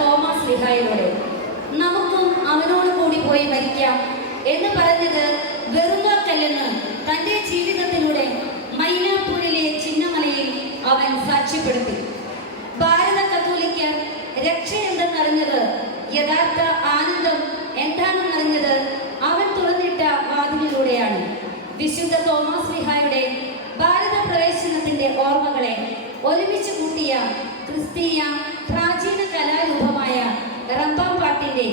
Thomas ലിഹായിലൂടെ നമുക്കും അവനോട് കൂടി പോയി മരിക്കാം എന്ന് പറഞ്ഞത് വെറും വാക്കല്ലെന്ന് തന്റെ ജീവിതത്തിലൂടെ മൈലാപ്പൂരിലെ ചിന്നമലയിൽ അവൻ സാക്ഷ്യപ്പെടുത്തി. ഭാരത കത്തോലിക്കർ രക്ഷ എന്തെന്നറിഞ്ഞത് യഥാർത്ഥ ആനന്ദം എന്താണെന്നറിഞ്ഞത് അവൻ തുറന്നിട്ട വാതിലിലൂടെയാണ്. വിശുദ്ധ തോമസ് ലിഹായുടെ ഭാരത പ്രവേശനത്തിന്റെ ഓർമ്മകളെ ഒരുമിച്ച് കൂട്ടിയ ക്രിസ്തീയ പ്രാചീന കലാരൂപമായ റംബാം പാട്ടിന്റെ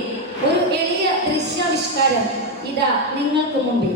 ഒരു എളിയ ദൃശ്യാവിഷ്കാരം ഇതാ നിങ്ങൾക്ക് മുമ്പിൽ.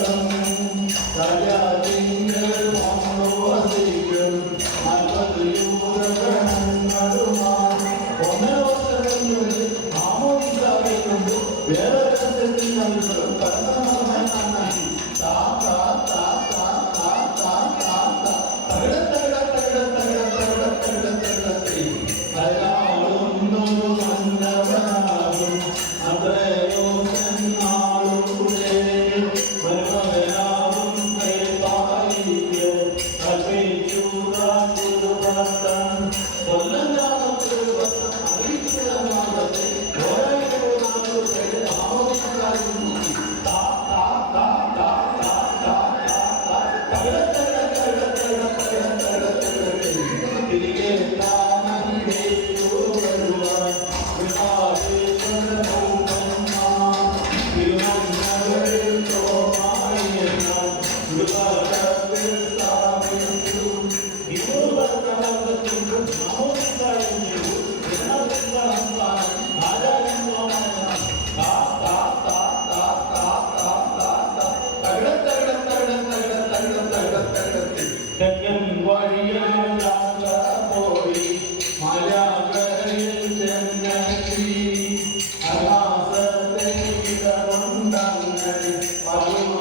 சரணம் சரணம் Maria